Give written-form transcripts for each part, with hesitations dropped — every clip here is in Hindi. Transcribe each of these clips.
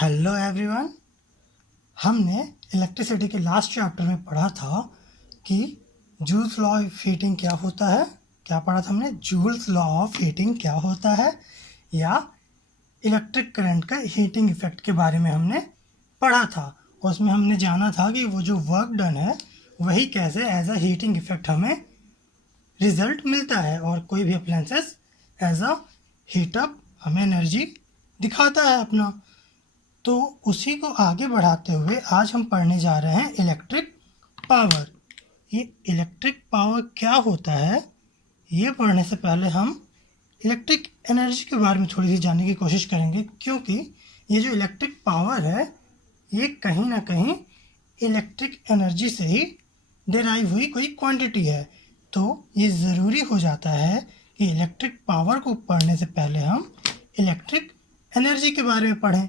Hello everyone. हमने इलेक्ट्रिसिटी के लास्ट चैप्टर में पढ़ा था कि जूल्स लॉ ऑफ हीटिंग क्या होता है। क्या पढ़ा था हमने? जूल्स लॉ ऑफ हीटिंग क्या होता है, या इलेक्ट्रिक करंट का हीटिंग इफेक्ट के बारे में हमने पढ़ा था। उसमें हमने जाना था कि वो जो वर्क डन है वही कैसे एज अ हीटिंग इफेक्ट हमें रिजल्ट मिलता है, और कोई भी अप्लायंसेस एज अ हीटअप हमें एनर्जी दिखाता है अपना। तो उसी को आगे बढ़ाते हुए आज हम पढ़ने जा रहे हैं इलेक्ट्रिक पावर। ये इलेक्ट्रिक पावर क्या होता है, ये पढ़ने से पहले हम इलेक्ट्रिक एनर्जी के बारे में थोड़ी सी जानने की कोशिश करेंगे, क्योंकि ये जो इलेक्ट्रिक पावर है ये कहीं ना कहीं इलेक्ट्रिक एनर्जी से ही डिराइव हुई कोई क्वांटिटी है। तो ये ज़रूरी हो जाता है कि इलेक्ट्रिक पावर को पढ़ने से पहले हम इलेक्ट्रिक एनर्जी के बारे में पढ़ें।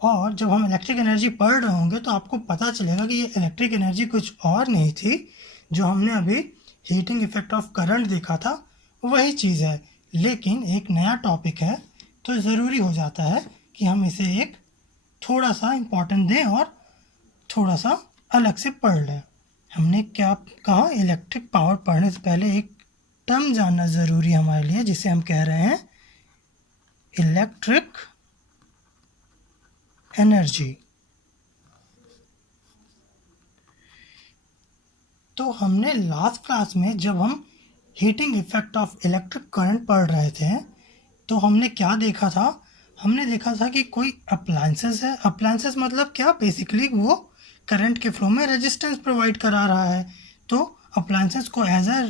और जब हम इलेक्ट्रिक एनर्जी पढ़ रहे होंगे तो आपको पता चलेगा कि ये इलेक्ट्रिक एनर्जी कुछ और नहीं थी, जो हमने अभी हीटिंग इफेक्ट ऑफ करंट देखा था वही चीज़ है, लेकिन एक नया टॉपिक है। तो ज़रूरी हो जाता है कि हम इसे एक थोड़ा सा इम्पोर्टेंट दें और थोड़ा सा अलग से पढ़ लें। हमने क्या कहा? इलेक्ट्रिक पावर पढ़ने से पहले एक टर्म जानना ज़रूरी है हमारे लिए, जिसे हम कह रहे हैं इलेक्ट्रिक एनर्जी। तो हमने लास्ट क्लास में जब हम heating effect of electric current पढ़ रहे थे तो हमने क्या देखा था? हमने देखा था कि कोई अप्लायंसेस है। अप्लायंसेस मतलब क्या? बेसिकली वो करंट के फ्लो में रेजिस्टेंस प्रोवाइड करा रहा है। तो अप्लायंसेस को एज अ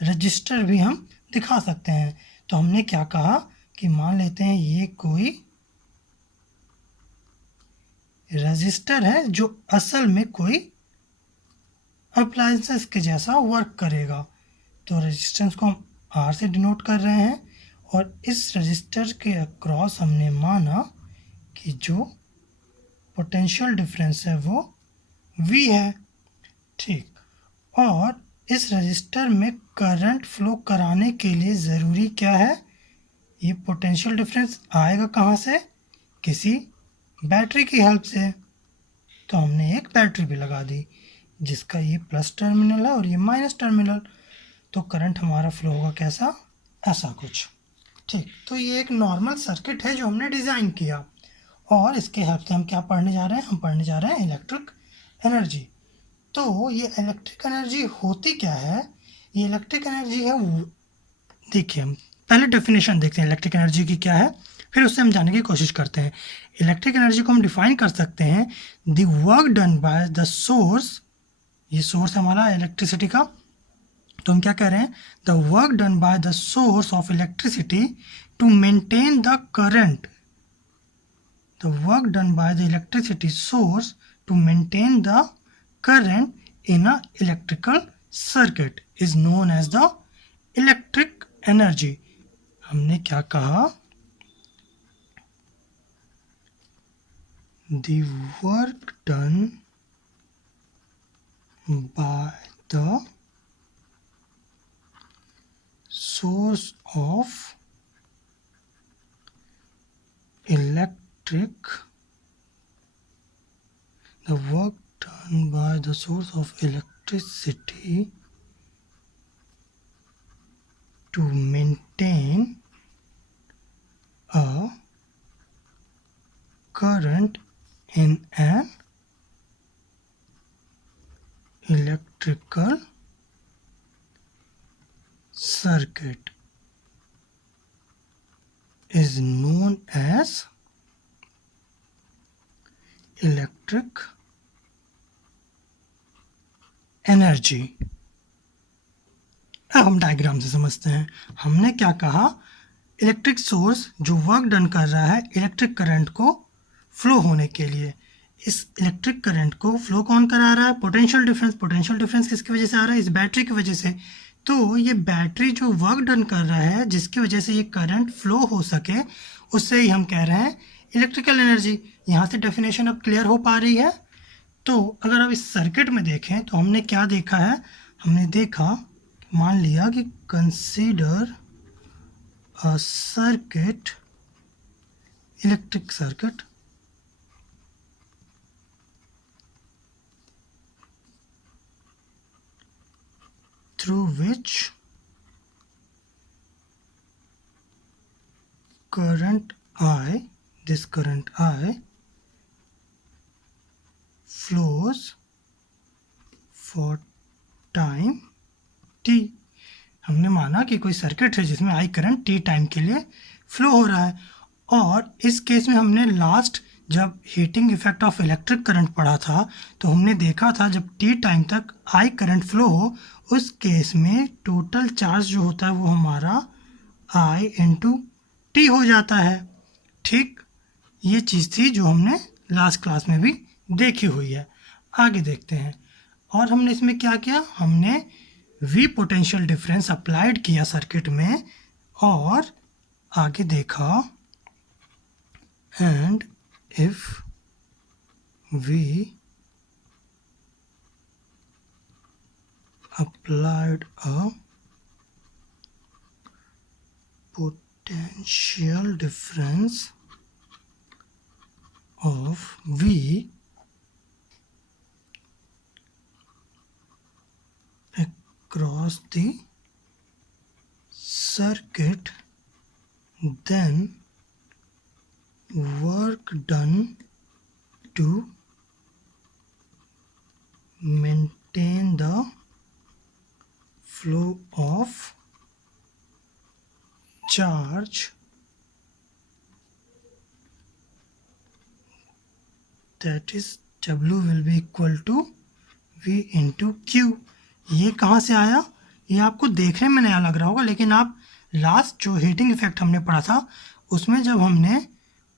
रजिस्टर भी हम दिखा सकते हैं। तो हमने क्या कहा कि मान लेते हैं ये कोई रजिस्टर है जो असल में कोई अप्लायंसेस के जैसा वर्क करेगा। तो रेजिस्टेंस को हम आर से डिनोट कर रहे हैं, और इस रजिस्टर के अक्रॉस हमने माना कि जो पोटेंशियल डिफरेंस है वो V है। ठीक, और इस रजिस्टर में करंट फ्लो कराने के लिए ज़रूरी क्या है? ये पोटेंशियल डिफरेंस आएगा कहाँ से? किसी बैटरी की हेल्प से। तो हमने एक बैटरी भी लगा दी जिसका ये प्लस टर्मिनल है और ये माइनस टर्मिनल। तो करंट हमारा फ्लो होगा कैसा? ऐसा कुछ। ठीक, तो ये एक नॉर्मल सर्किट है जो हमने डिज़ाइन किया, और इसके हेल्प से हम क्या पढ़ने जा रहे हैं? हम पढ़ने जा रहे हैं इलेक्ट्रिक एनर्जी। तो ये इलेक्ट्रिक एनर्जी होती क्या है? ये इलेक्ट्रिक एनर्जी है, देखिए हम पहले डेफिनेशन देखते हैं इलेक्ट्रिक एनर्जी की क्या है, फिर उससे हम जानने की कोशिश करते हैं। इलेक्ट्रिक एनर्जी को हम डिफाइन कर सकते हैं, the work done by the source. ये सोर्स हमारा इलेक्ट्रिसिटी का। तो हम क्या कह रहे हैं? The work done by the source of electricity to maintain the current. The work done by the electricity source to maintain the current in a electrical circuit is known as the electric energy। हमने क्या कहा? The work done by the source of electric, the work done by the source of electricity to maintain a current in an electrical circuit is known as electric energy. अब हम डायग्राम से समझते हैं। हमने क्या कहा? इलेक्ट्रिक सोर्स जो वर्क डन कर रहा है इलेक्ट्रिक करंट को फ्लो होने के लिए। इस इलेक्ट्रिक करंट को फ्लो कौन करा रहा है? Potential difference. पोटेंशियल डिफरेंस किसकी वजह से आ रहा है? इस बैटरी की वजह से। तो ये बैटरी जो वर्क डन कर रहा है जिसकी वजह से ये करंट फ्लो हो सके, उससे ही हम कह रहे हैं इलेक्ट्रिकल एनर्जी। यहाँ से डेफिनेशन अब क्लियर हो पा रही है। तो अगर आप इस सर्किट में देखें तो हमने क्या देखा है? हमने देखा, मान लिया कि consider a circuit, electric circuit which current I, this current I flows for time t। हमने माना कि कोई सर्किट है जिसमें I करंट t टाइम के लिए फ्लो हो रहा है, और इस केस में हमने लास्ट जब heating effect of electric current पढ़ा था तो हमने देखा था जब t टाइम तक I करंट फ्लो हो उस केस में टोटल चार्ज जो होता है वो हमारा I इंटू टी हो जाता है। ठीक, ये चीज़ थी जो हमने लास्ट क्लास में भी देखी हुई है। आगे देखते हैं, और हमने इसमें क्या किया, हमने V पोटेंशियल डिफरेंस अप्लाइड किया सर्किट में और आगे देखा, and if V applied a potential difference of V across the circuit, then work done to maintain the flow of charge that is W will be equal to V into Q। ये कहाँ से आया, ये आपको देखने में नया लग रहा होगा, लेकिन आप लास्ट जो हीटिंग इफेक्ट हमने पढ़ा था उसमें जब हमने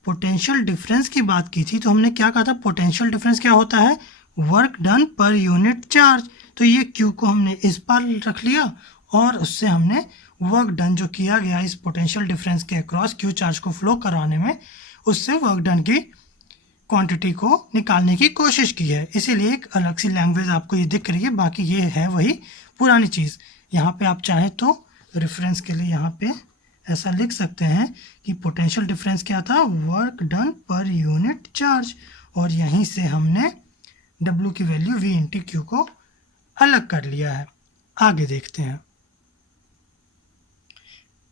पोटेंशियल डिफरेंस की बात की थी तो हमने क्या कहा था, पोटेंशियल डिफरेंस क्या होता है, work done per unit charge. तो ये Q को हमने इस पार रख लिया और उससे हमने वर्क डन जो किया गया इस पोटेंशियल डिफरेंस के अक्रॉस Q चार्ज को फ्लो कराने में, उससे वर्क डन की क्वांटिटी को निकालने की कोशिश की है। इसीलिए एक अलग सी लैंग्वेज आपको ये दिख रही है, बाकी ये है वही पुरानी चीज़। यहाँ पे आप चाहें तो रेफरेंस के लिए यहाँ पे ऐसा लिख सकते हैं कि पोटेंशियल डिफरेंस क्या था, work done per unit charge, और यहीं से हमने W की वैल्यू V इंटू Q को अलग कर लिया है। आगे देखते हैं।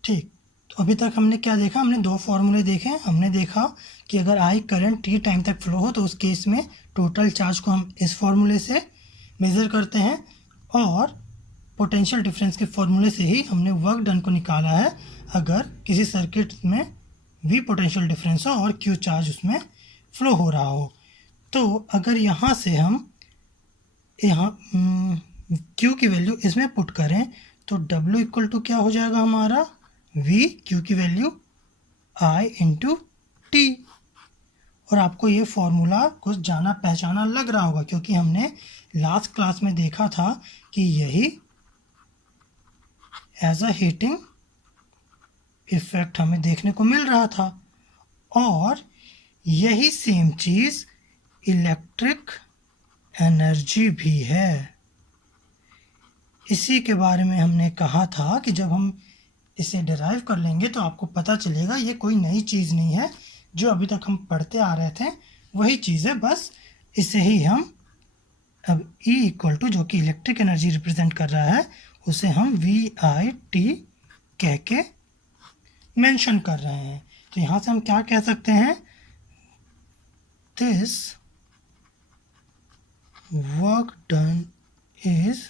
ठीक, तो अभी तक हमने क्या देखा, हमने दो फॉर्मूले देखे। हमने देखा कि अगर I करंट t टाइम तक फ्लो हो तो उस केस में टोटल चार्ज को हम इस फॉर्मूले से मेज़र करते हैं, और पोटेंशियल डिफरेंस के फॉर्मूले से ही हमने वर्क डन को निकाला है अगर किसी सर्किट में V पोटेंशियल डिफरेंस हो और Q चार्ज उसमें फ्लो हो रहा हो। तो अगर यहाँ से हम यहाँ Q की वैल्यू इसमें पुट करें तो W इक्वल टू क्या हो जाएगा हमारा, V Q की वैल्यू I इंटू टी। और आपको ये फॉर्मूला कुछ जाना पहचाना लग रहा होगा क्योंकि हमने लास्ट क्लास में देखा था कि यही एज अ हीटिंग इफेक्ट हमें देखने को मिल रहा था, और यही सेम चीज़ इलेक्ट्रिक एनर्जी भी है। इसी के बारे में हमने कहा था कि जब हम इसे डिराइव कर लेंगे तो आपको पता चलेगा ये कोई नई चीज़ नहीं है, जो अभी तक हम पढ़ते आ रहे थे वही चीज़ है, बस इसे ही हम अब E इक्वल टू जो कि इलेक्ट्रिक एनर्जी रिप्रेजेंट कर रहा है उसे हम VIT कह के मेंशन कर रहे हैं। तो यहाँ से हम क्या कह सकते हैं, this work done is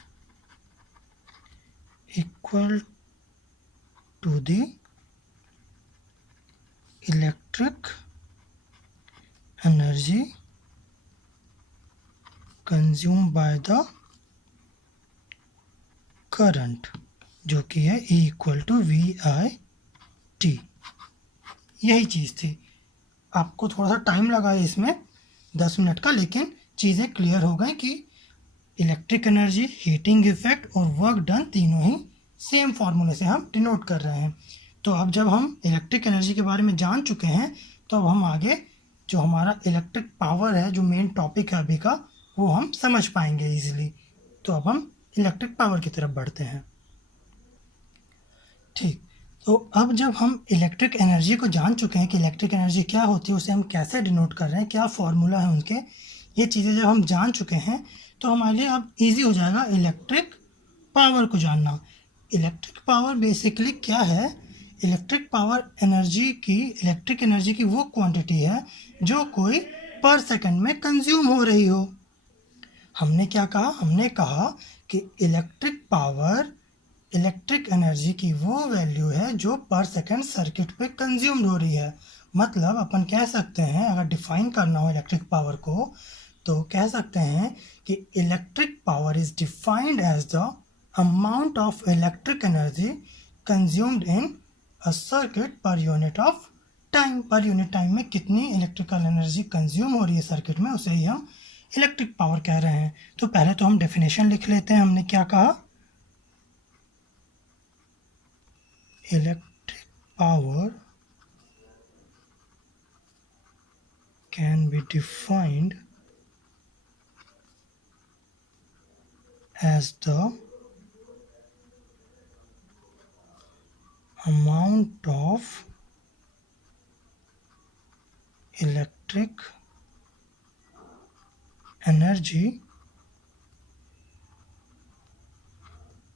equal to the electric energy consume by the current, जो कि है E इक्वल टू VIT। यही चीज़ थी। आपको थोड़ा सा टाइम लगा है इसमें 10 मिनट का, लेकिन चीज़ें क्लियर हो गई कि इलेक्ट्रिक एनर्जी, हीटिंग इफेक्ट और वर्क डन तीनों ही सेम फार्मूले से हम डिनोट कर रहे हैं। तो अब जब हम इलेक्ट्रिक एनर्जी के बारे में जान चुके हैं तो अब हम आगे जो हमारा इलेक्ट्रिक पावर है, जो मेन टॉपिक है अभी का, वो हम समझ पाएंगे इजीली। तो अब हम इलेक्ट्रिक पावर की तरफ बढ़ते हैं। ठीक, तो अब जब हम इलेक्ट्रिक एनर्जी को जान चुके हैं कि इलेक्ट्रिक एनर्जी क्या होती है, उसे हम कैसे डिनोट कर रहे हैं, क्या फॉर्मूला है उनके, ये चीज़ें जब हम जान चुके हैं तो हमारे लिए अब इजी हो जाएगा इलेक्ट्रिक पावर को जानना। इलेक्ट्रिक पावर बेसिकली क्या है? इलेक्ट्रिक पावर इलेक्ट्रिक एनर्जी की वो क्वांटिटी है जो कोई पर सेकंड में कंज्यूम हो रही हो। हमने क्या कहा? हमने कहा कि इलेक्ट्रिक एनर्जी की वो वैल्यू है जो पर सेकंड सर्किट पे कंज्यूम्ड हो रही है। मतलब अपन कह सकते हैं, अगर डिफाइन करना हो इलेक्ट्रिक पावर को, तो कह सकते हैं कि electric power is defined as the amount of electric energy consumed in a circuit per unit of time. Per unit time में कितनी इलेक्ट्रिकल एनर्जी कंज्यूम हो रही है सर्किट में, उसे ही हम इलेक्ट्रिक पावर कह रहे हैं। तो पहले तो हम डेफिनेशन लिख लेते हैं। हमने क्या कहा? Electric power can be defined as the amount of electric energy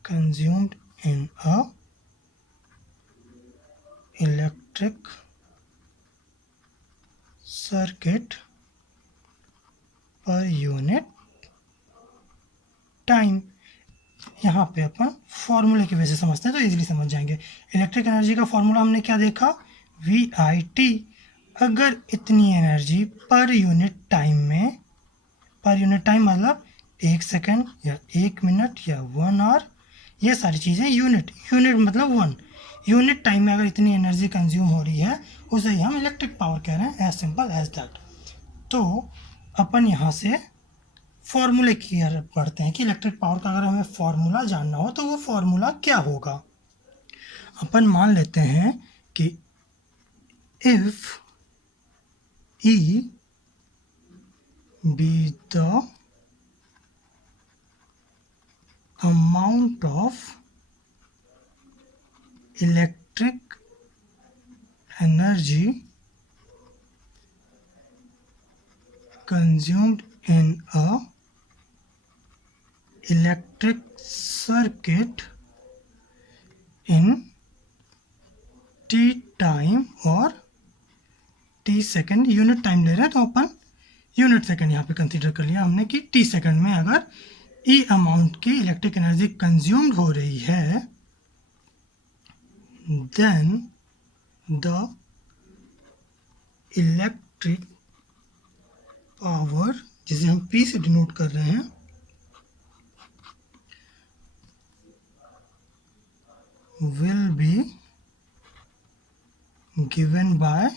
consumed in a electric circuit per unit time. यहाँ पे अपन फॉर्मूले की वजह से समझते हैं तो इजीली समझ जाएंगे। इलेक्ट्रिक एनर्जी का फॉर्मूला हमने क्या देखा? VIT। अगर इतनी एनर्जी पर यूनिट टाइम मतलब 1 सेकेंड या 1 मिनट या 1 आवर, ये सारी चीज़ें यूनिट मतलब 1 यूनिट टाइम में अगर इतनी एनर्जी कंज्यूम हो रही है, उसे ही हम इलेक्ट्रिक पावर कह रहे हैं। As simple as that. तो अपन यहाँ से फॉर्मूले की तरफ बढ़ते हैं कि इलेक्ट्रिक पावर का अगर हमें फॉर्मूला जानना हो तो वो फॉर्मूला क्या होगा। अपन मान लेते हैं कि if E be the amount of electric energy consumed in a electric circuit in t time और t सेकेंड, यूनिट टाइम ले रहे हैं तो अपन यूनिट सेकेंड यहाँ पे कंसीडर कर लिया हमने कि t सेकेंड में अगर E अमाउंट की इलेक्ट्रिक एनर्जी कंज्यूम्ड हो रही है, देन द इलेक्ट्रिक पावर, जिसे हम P से डिनोट कर रहे हैं, will be given by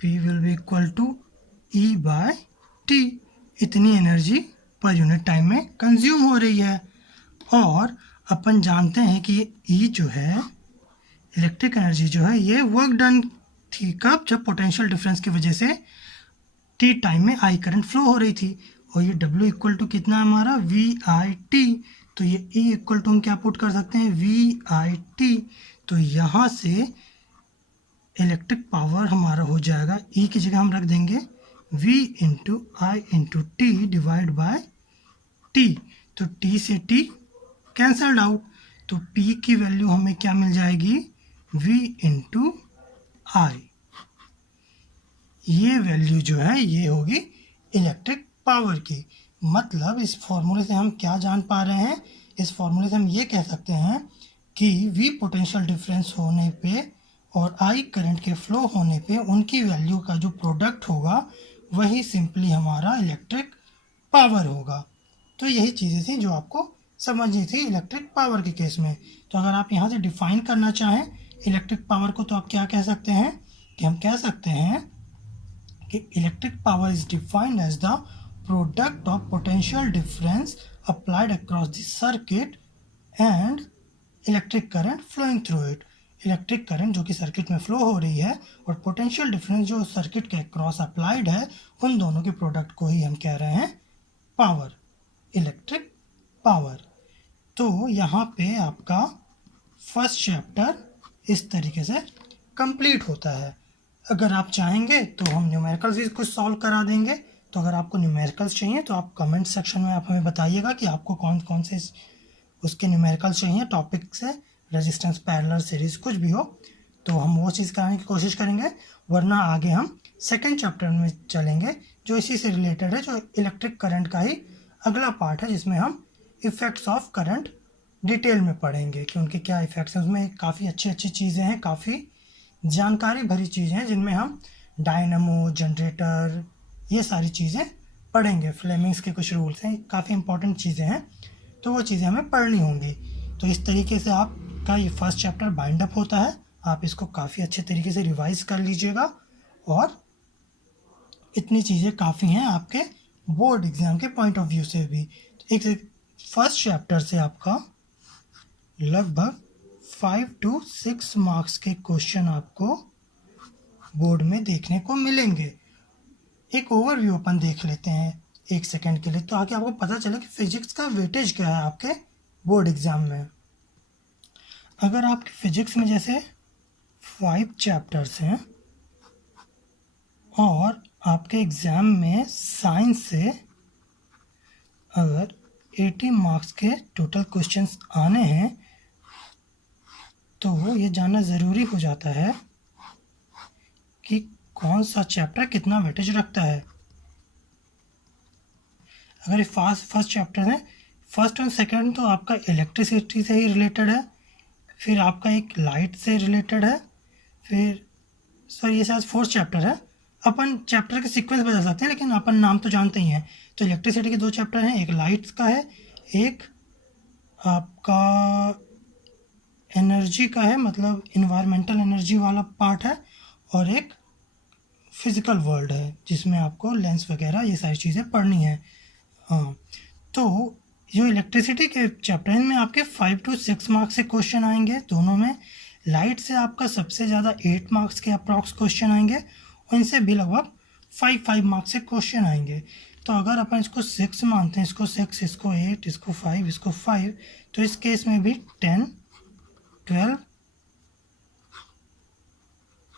P will be equal to E by T। इतनी एनर्जी पर यूनिट टाइम में कंज्यूम हो रही है। और अपन जानते हैं कि ये E जो है, इलेक्ट्रिक एनर्जी जो है, ये वर्क डन थी कब? जब पोटेंशियल डिफरेंस की वजह से T टाइम में I करंट फ्लो हो रही थी। और ये W इक्वल टू कितना है हमारा? VIT। तो ये E इक्वल टू हम क्या पुट कर सकते हैं? VIT। तो यहाँ से इलेक्ट्रिक पावर हमारा हो जाएगा, E की जगह हम रख देंगे V into I into T divide by T। तो T से T कैंसल्ड आउट, तो P की वैल्यू हमें क्या मिल जाएगी? V into I। ये वैल्यू जो है ये होगी इलेक्ट्रिक पावर की। मतलब इस फॉर्मूले से हम क्या जान पा रहे हैं? इस फॉर्मूले से हम ये कह सकते हैं कि V पोटेंशियल डिफरेंस होने पे और I करंट के फ्लो होने पे उनकी वैल्यू का जो प्रोडक्ट होगा वही सिंपली हमारा इलेक्ट्रिक पावर होगा। तो यही चीज़ें थी जो आपको समझनी थी इलेक्ट्रिक पावर के केस में। तो अगर आप यहाँ से डिफाइन करना चाहें इलेक्ट्रिक पावर को, तो आप क्या कह सकते हैं कि हम कह सकते हैं कि electric power is defined as the product of potential difference applied across the circuit and electric current flowing through it. Electric current जो कि सर्किट में फ्लो हो रही है और पोटेंशियल डिफरेंस जो सर्किट के अक्रॉस अप्लाइड है, उन दोनों के प्रोडक्ट को ही हम कह रहे हैं पावर, इलेक्ट्रिक पावर। तो यहाँ पे आपका फर्स्ट चैप्टर इस तरीके से कंप्लीट होता है। अगर आप चाहेंगे तो हम न्यूमेरिकल्स भी कुछ सॉल्व करा देंगे। तो अगर आपको न्यूमेरिकल्स चाहिए तो आप कमेंट सेक्शन में आप हमें बताइएगा कि आपको कौन कौन से उसके न्यूमेरिकल चाहिए टॉपिक से, रेजिस्टेंस, पैरेलल, सीरीज, कुछ भी हो तो हम वो चीज़ कराने की कोशिश करेंगे। वरना आगे हम सेकेंड चैप्टर में चलेंगे जो इसी से रिलेटेड है, जो इलेक्ट्रिक करंट का ही अगला पार्ट है, जिसमें हम इफ़ेक्ट्स ऑफ करंट डिटेल में पढ़ेंगे कि उनके क्या इफ़ेक्ट्स हैं। उसमें काफ़ी अच्छी अच्छी चीज़ें हैं, काफ़ी जानकारी भरी चीज़ें हैं, जिनमें हम डायनमो, जनरेटर, ये सारी चीज़ें पढ़ेंगे। फ्लेमिंग्स के कुछ रूल्स हैं, काफ़ी इंपॉर्टेंट चीज़ें हैं, तो वो चीज़ें हमें पढ़नी होंगी। तो इस तरीके से आपका ये फर्स्ट चैप्टर बाइंड अप होता है। आप इसको काफ़ी अच्छे तरीके से रिवाइज कर लीजिएगा, और इतनी चीज़ें काफ़ी हैं आपके बोर्ड एग्ज़ाम के पॉइंट ऑफ व्यू से भी। एक फर्स्ट चैप्टर से आपका लगभग 5 to 6 मार्क्स के क्वेश्चन आपको बोर्ड में देखने को मिलेंगे। एक ओवरव्यू अपन देख लेते हैं 1 सेकंड के लिए, तो आगे आपको पता चले कि फिजिक्स का वेटेज क्या है आपके बोर्ड एग्ज़ाम में। अगर आपके फिजिक्स में जैसे 5 चैप्टर्स हैं और आपके एग्ज़ाम में साइंस से अगर 80 मार्क्स के टोटल क्वेश्चंस आने हैं, तो ये जानना ज़रूरी हो जाता है कि कौन सा चैप्टर कितना वेटेज रखता है। अगर ये फर्स्ट चैप्टर है, फर्स्ट और सेकंड तो आपका इलेक्ट्रिसिटी से ही रिलेटेड है, फिर आपका एक लाइट से रिलेटेड है, फिर सर ये शायद फोर्थ चैप्टर है। अपन चैप्टर के सीक्वेंस बदल सकते हैं, लेकिन अपन नाम तो जानते ही हैं। तो इलेक्ट्रिसिटी के 2 चैप्टर हैं, एक लाइट्स का है, एक आपका एनर्जी का है, मतलब इन्वायरमेंटल एनर्जी वाला पार्ट है, और एक फिज़िकल वर्ल्ड है जिसमें आपको लेंस वगैरह ये सारी चीज़ें पढ़नी है। हाँ, तो जो इलेक्ट्रिसिटी के चैप्टर हैं इनमें आपके 5 to 6 मार्क्स से क्वेश्चन आएंगे दोनों में। लाइट से आपका सबसे ज़्यादा 8 मार्क्स के अप्रॉक्स क्वेश्चन आएंगे, और इनसे भी लगभग 5 मार्क्स से क्वेश्चन आएंगे। तो अगर अपन इसको 6 मानते हैं, इसको 6, इसको 8, इसको 5, इसको 5, तो इस केस में भी 10, 12,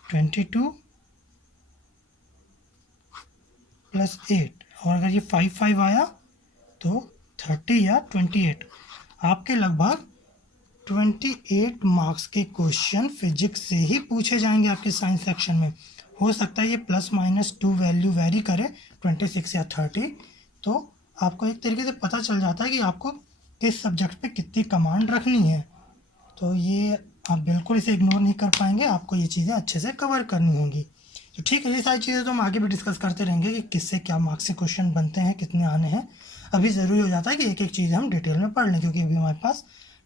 22 प्लस 8, और अगर ये 5 आया तो 30 या 28, आपके लगभग 28 मार्क्स के क्वेश्चन फिजिक्स से ही पूछे जाएंगे आपके साइंस सेक्शन में। हो सकता है ये +-2 वैल्यू वेरी करे, 26 या 30, तो आपको एक तरीके से पता चल जाता है कि आपको किस सब्जेक्ट पे कितनी कमांड रखनी है। तो ये आप बिल्कुल इसे इग्नोर नहीं कर पाएंगे, आपको ये चीज़ें अच्छे से कवर करनी होंगी। तो ठीक है, ये सारी चीज़ें तो हम आगे भी डिस्कस करते रहेंगे कि किससे क्या मार्क्स से क्वेश्चन बनते हैं, कितने आने हैं। अभी ज़रूरी हो जाता है कि एक एक चीज़ हम डिटेल में पढ़ लें, क्योंकि अभी हमारे पास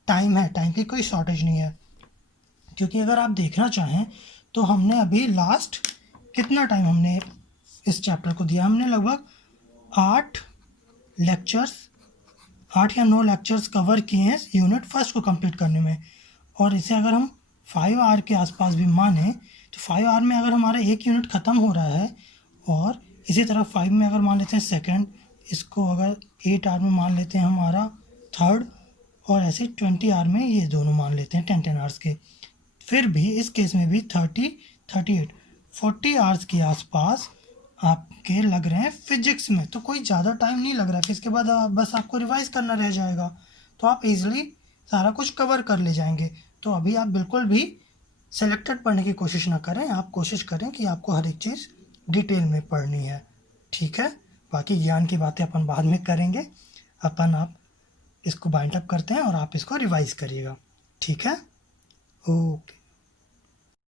टाइम है, टाइम की कोई शॉर्टेज नहीं है। क्योंकि अगर आप देखना चाहें तो हमने अभी लास्ट कितना टाइम हमने इस चैप्टर को दिया, हमने लगभग 8 या 9 लेक्चर्स कवर किए हैं यूनिट फर्स्ट को कंप्लीट करने में। और इसे अगर हम 5 आवर के आसपास भी माने तो 5 आवर में अगर हमारा एक यूनिट ख़त्म हो रहा है, और इसी तरह 5 में अगर मान लेते हैं सेकंड, इसको अगर 8 आवर में मान लेते हैं हमारा थर्ड, और ऐसे 20 आवर में ये दोनों मान लेते हैं 10 आवर्स के, फिर भी इस केस में भी 30, 38, 40 आवर्स के आसपास आपके लग रहे हैं फिजिक्स में। तो कोई ज़्यादा टाइम नहीं लग रहा है, फिर इसके बाद बस आपको रिवाइज करना रह जाएगा, तो आप इजीली सारा कुछ कवर कर ले जाएंगे। तो अभी आप बिल्कुल भी सेलेक्टेड पढ़ने की कोशिश ना करें, आप कोशिश करें कि आपको हर एक चीज़ डिटेल में पढ़नी है। ठीक है, बाकी ज्ञान की बातें अपन बाद में करेंगे। आप इसको बाइंड अप करते हैं और आप इसको रिवाइज करिएगा। ठीक है, ओके।